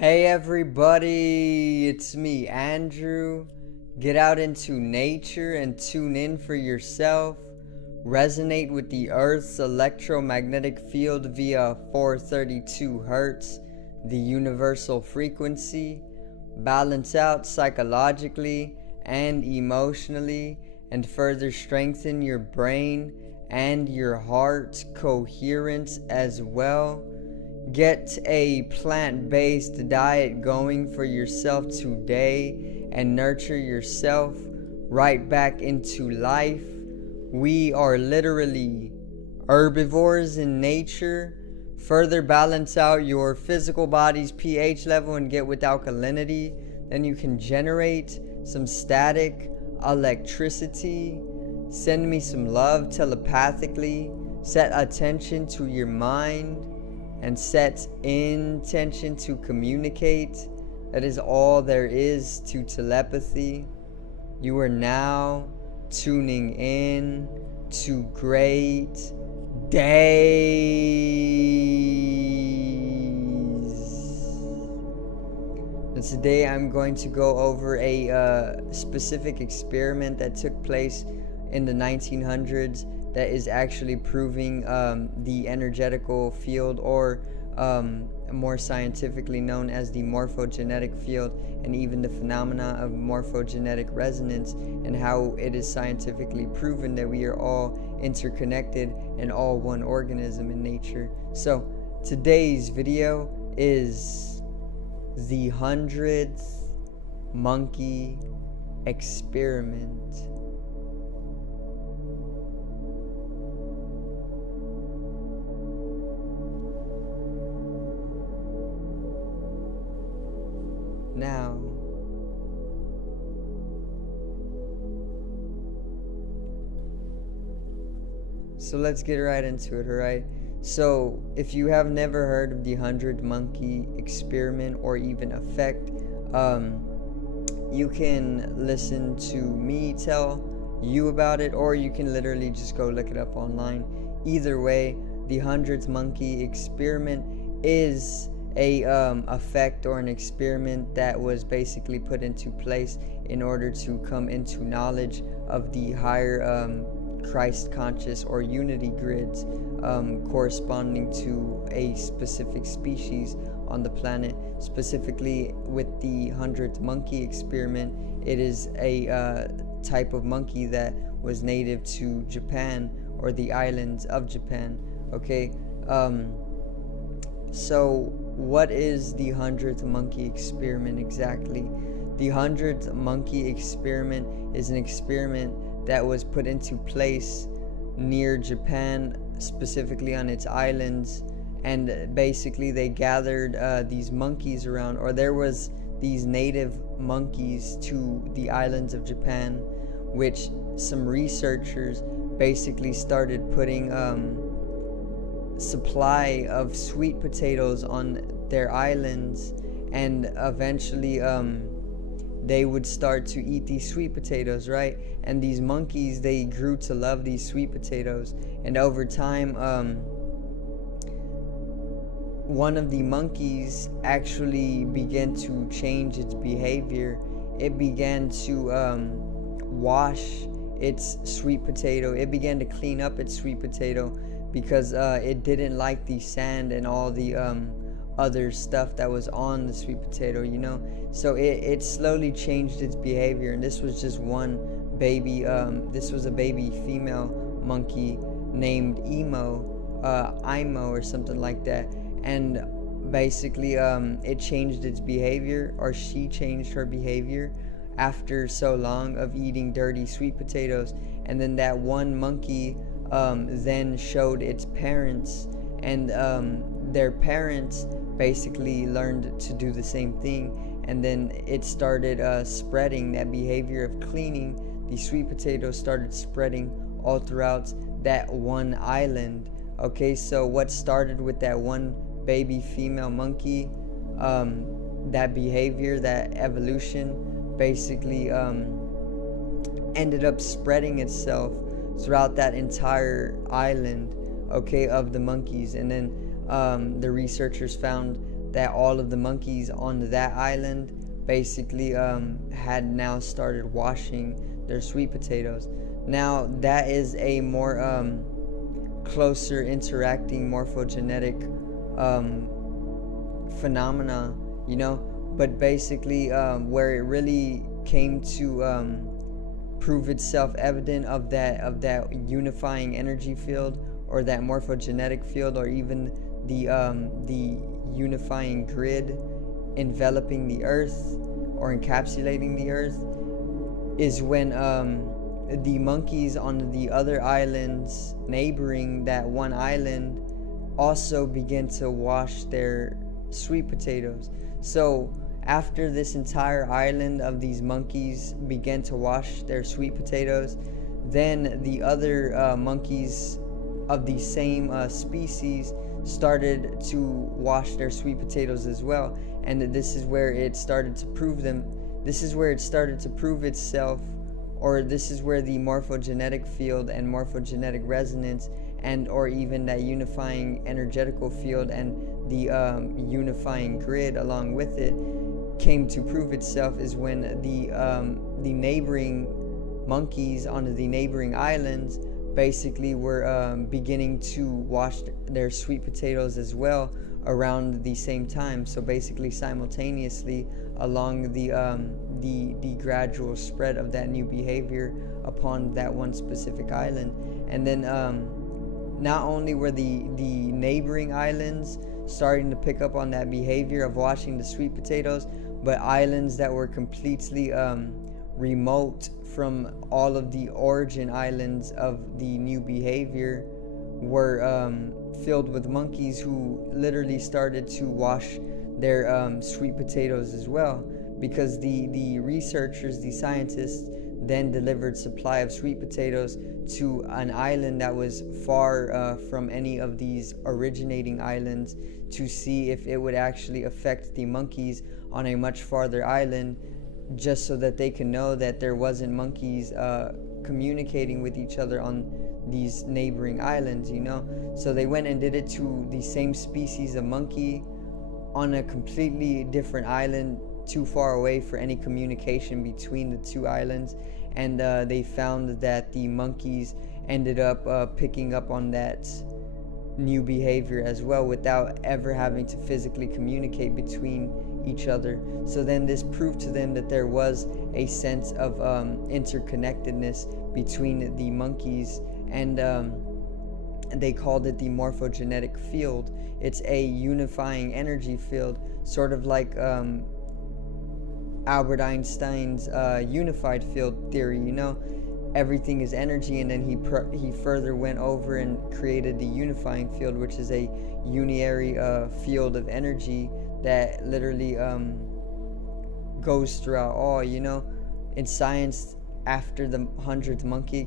Hey everybody, it's me, Andrew. Get out into nature and tune in for yourself. Resonate with the Earth's electromagnetic field via 432 Hertz, the universal frequency. Balance out psychologically and emotionally, and further strengthen your brain and your heart coherence as well. Get a plant-based diet going for yourself today and nurture yourself right back into life. We are literally herbivores in nature. Further balance out your physical body's pH level and get with alkalinity. Then you can generate some static electricity. Send me some love telepathically. Set attention to your mind and set intention to communicate. That is all there is to telepathy. You are now tuning in to great days. And today I'm going to go over a specific experiment that took place in the 1900s that is actually proving the energetical field, or more scientifically known as the morphogenetic field, and even the phenomena of morphogenetic resonance, and how it is scientifically proven that we are all interconnected and all one organism in nature. So today's video is the 100th monkey experiment. Now, so let's get right into it, alright? So, if you have never heard of the 100 monkey experiment or even effect, you can listen to me tell you about it, or you can literally just go look it up online. Either way, the 100th monkey experiment is a effect or an experiment that was basically put into place in order to come into knowledge of the higher Christ conscious or unity grids corresponding to a specific species on the planet. Specifically with the 100th monkey experiment, it is a type of monkey that was native to Japan, or the islands of Japan. Okay, so what is the 100th monkey experiment exactly? The 100th monkey experiment is an experiment that was put into place near Japan, specifically on its islands, and basically they gathered these monkeys around, or there was these native monkeys to the islands of Japan, which some researchers basically started putting supply of sweet potatoes on their islands, and eventually they would start to eat these sweet potatoes, right? And these monkeys, they grew to love these sweet potatoes, and over time one of the monkeys actually began to change its behavior. It began to wash its sweet potato. It began to clean up its sweet potato because it didn't like the sand and all the other stuff that was on the sweet potato, you know. So it slowly changed its behavior, and this was just one baby. This was a baby female monkey named Imo or something like that, and basically it changed its behavior, or she changed her behavior after so long of eating dirty sweet potatoes. And then that one monkey then showed its parents, and their parents basically learned to do the same thing, and then it started spreading. That behavior of cleaning the sweet potatoes started spreading all throughout that one island. Okay, so what started with that one baby female monkey, that behavior, that evolution basically ended up spreading itself throughout that entire island, okay, of the monkeys. And then the researchers found that all of the monkeys on that island basically had now started washing their sweet potatoes. Now that is a more closer interacting morphogenetic phenomena, but basically where it really came to prove itself evident of that unifying energy field, or that morphogenetic field, or even the unifying grid enveloping the earth or encapsulating the earth, is when the monkeys on the other islands neighboring that one island also begin to wash their sweet potatoes. So after this entire island of these monkeys began to wash their sweet potatoes, then the other monkeys of the same species started to wash their sweet potatoes as well. And this is where it started to prove itself, or this is where the morphogenetic field and morphogenetic resonance, and or even that unifying energetical field and the unifying grid along with it came to prove itself, is when the neighboring monkeys on the neighboring islands basically were beginning to wash their sweet potatoes as well around the same time. So basically simultaneously along the gradual spread of that new behavior upon that one specific island. And then not only were the neighboring islands starting to pick up on that behavior of washing the sweet potatoes, but islands that were completely remote from all of the origin islands of the new behavior were filled with monkeys who literally started to wash their sweet potatoes as well, because the researchers, the scientists, then delivered supply of sweet potatoes to an island that was far from any of these originating islands, to see if it would actually affect the monkeys on a much farther island, just so that they can know that there wasn't monkeys communicating with each other on these neighboring islands. So they went and did it to the same species of monkey on a completely different island, too far away for any communication between the two islands, and they found that the monkeys ended up picking up on that new behavior as well, without ever having to physically communicate between each other. So then this proved to them that there was a sense of interconnectedness between the monkeys, and they called it the morphogenetic field. It's a unifying energy field, sort of like Albert Einstein's unified field theory. Everything is energy, and then he further went over and created the unifying field, which is a unitary field of energy that literally goes throughout all. In science, after the 100th monkey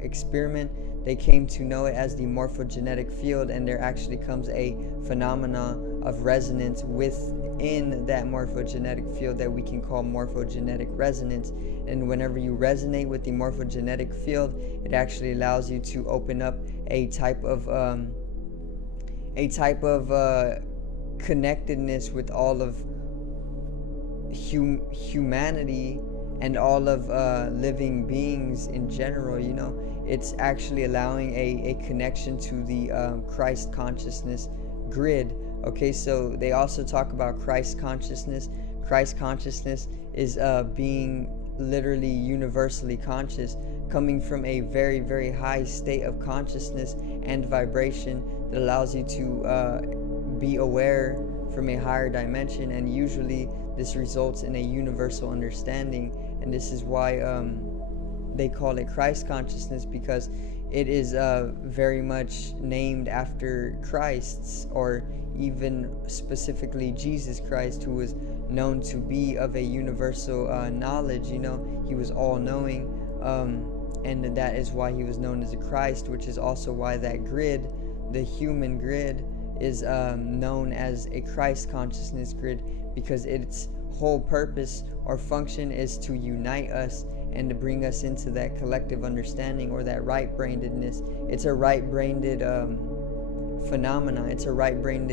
experiment, they came to know it as the morphogenetic field, and there actually comes a phenomena of resonance within that morphogenetic field that we can call morphogenetic resonance. And whenever you resonate with the morphogenetic field, it actually allows you to open up a type of connectedness with all of humanity and all of living beings in general. It's actually allowing a connection to the Christ consciousness grid. Okay, so they also talk about Christ consciousness. Christ consciousness is being literally universally conscious, coming from a very, very high state of consciousness and vibration that allows you to be aware from a higher dimension, and usually this results in a universal understanding. And this is why they call it Christ consciousness, because it is very much named after Christ's, or even specifically Jesus Christ, who was known to be of a universal knowledge. He was all-knowing, and that is why he was known as a Christ, which is also why that grid, the human grid, is known as a Christ consciousness grid, because its whole purpose or function is to unite us and to bring us into that collective understanding, or that right-brainedness. It's a right-brained phenomena. It's a right-brained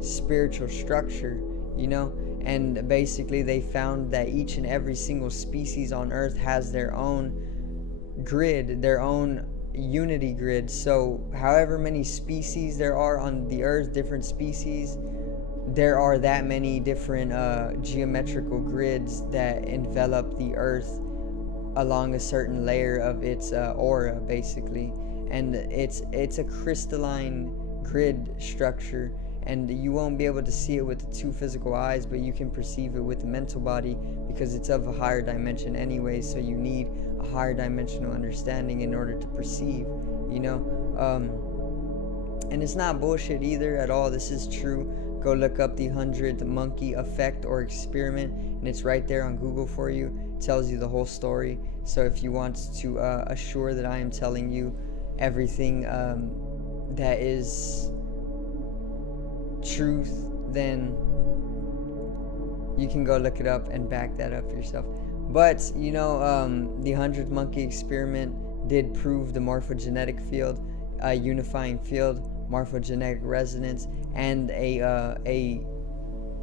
spiritual structure, you know. And basically they found that each and every single species on Earth has their own grid, their own unity grid. So however many species there are on the Earth, different species, there are that many different geometrical grids that envelop the Earth along a certain layer of its aura, basically. And it's a crystalline grid structure, and you won't be able to see it with the two physical eyes, but you can perceive it with the mental body, because it's of a higher dimension anyway. So you need a higher dimensional understanding in order to perceive, you know. And it's not bullshit either at all. This is true. Go look up the 100th monkey effect or experiment, and it's right there on Google for you. It tells you the whole story. So if you want to assure that I am telling you everything that is truth, then you can go look it up and back that up yourself. But you know, the 100th monkey experiment did prove the morphogenetic field, a unifying field, morphogenetic resonance, and a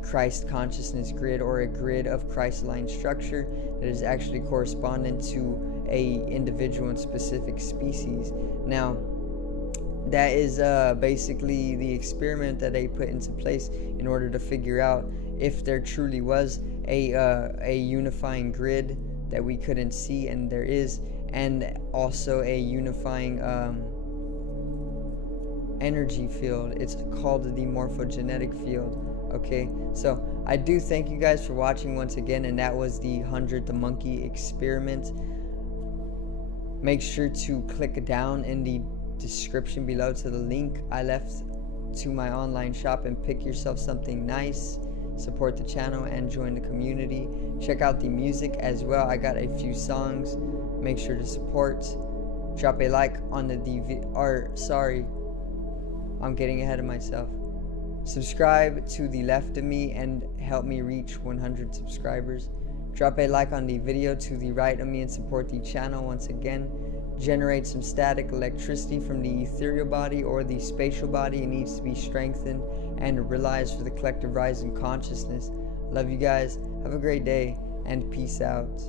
Christ consciousness grid, or a grid of Christ-aligned structure that is actually correspondent to a individual and specific species. Now, that is basically the experiment that they put into place in order to figure out if there truly was a unifying grid that we couldn't see, and there is, and also a unifying energy field. It's called the morphogenetic field. Okay, so I do thank you guys for watching once again, and that was the 100th monkey experiment. Make sure to click down in the description below to the link I left to my online shop and pick yourself something nice. Support the channel and join the community. Check out the music as well. I got a few songs. Make sure to support. Drop a like on the I'm getting ahead of myself. Subscribe to the left of me and help me reach 100 subscribers. Drop a like on the video to the right of me and support the channel once again. Generate some static electricity from the ethereal body or the spatial body. It needs to be strengthened and realized for the collective rise in consciousness. Love you guys. Have a great day and peace out.